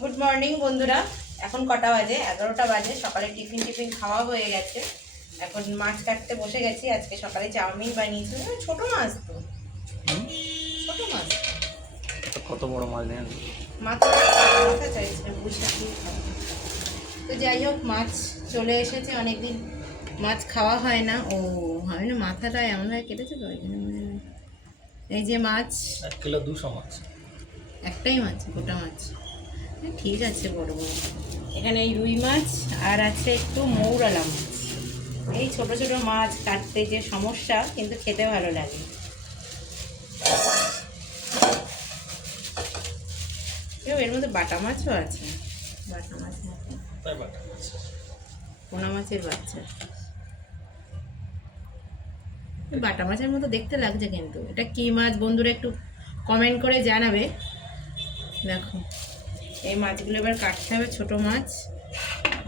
Good morning বন্ধুরা। এখন কটা বাজে? 11টা বাজে। সকালে টিফিন খাওয়া হয়ে গেছে। এখন মাছ কাটতে বসে গেছি। আজকে সকালে চাউমিন বানিয়েছি। ছোট মাছ তো, ছোট মাছ। কত বড় মাছ নেন? মাথা চাইছে বুঝতে। তো যাই হোক, মাছ চলে এসেছে। অনেকদিন মাছ খাওয়া হয় না। ও হয় না, মাথাটা এমনভাবে কেটেছে তো এখানে। এই যে মাছ, 1 কিলো 200 মাছ। একটাই মাছ, গোটা মাছ। ঠিক আছে, বড় বড়। এখানে এই রুই মাছ আর আছে একটু মৌরালা মাছ। এই ছোট ছোট মাছ কাটতে যে সমস্যা, কিন্তু খেতে ভালো লাগে। এর মধ্যে বাটা মাছও আছে। বাটা মাছ, তাই বাটা মাছ, পোনা মাছের বাচ্চা। বাটা মাছের মতো দেখতে লাগছে, কিন্তু এটা কি মাছ বন্ধুরা একটু কমেন্ট করে জানাবে। দেখো, এই মাছগুলো এবার কাটতে হবে। ছোট মাছ,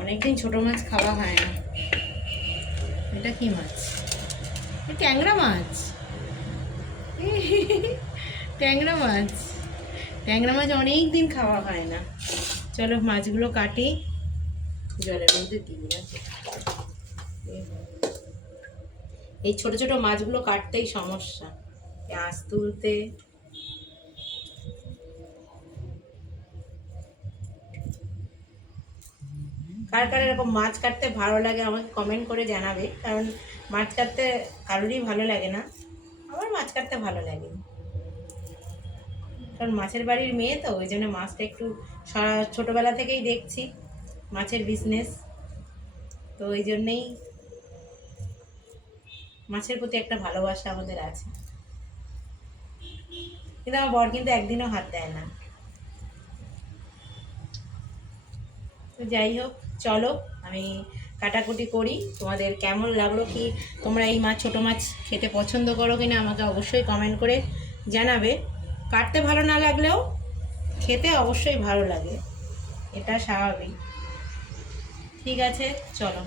অনেকদিন ছোট মাছ খাওয়া হয় না। এটা কি মাছ? ট্যাংরা মাছ। ট্যাংরা মাছ, ট্যাংরা মাছ অনেক দিন খাওয়া হয় না। চলো মাছগুলো কাটি, জলের মধ্যে দিই। এই ছোট ছোট মাছগুলো কাটতেই সমস্যা, আঁশ তুলতে। কার কার এরকম মাছ কাটতে ভালো লাগে আমাকে কমেন্ট করে জানাবে। কারণ মাছ কাটতে কারোরই ভালো লাগে না। আমার মাছ কাটতে ভালো লাগে, কারণ মাছের বাড়ির মেয়ে তো, ওই জন্য মাছটা একটু ছোটোবেলা থেকেই দেখছি মাছের বিজনেস। তো ওই জন্যেই মাছের প্রতি একটা ভালোবাসা আমাদের আছে। কিন্তু আমার বর কিন্তু একদিনও হাত দেয় না। তো যাই হোক, চলো আমি কাটাকুটি করি। তোমাদের কেমন লাগলো, কি তোমরা এই মাছ, ছোটো মাছ খেতে পছন্দ করো কিনা আমাকে অবশ্যই কমেন্ট করে জানাবে। কাটতে ভালো না লাগলেও খেতে অবশ্যই ভালো লাগে, এটা স্বাভাবিক। ঠিক আছে, চলো।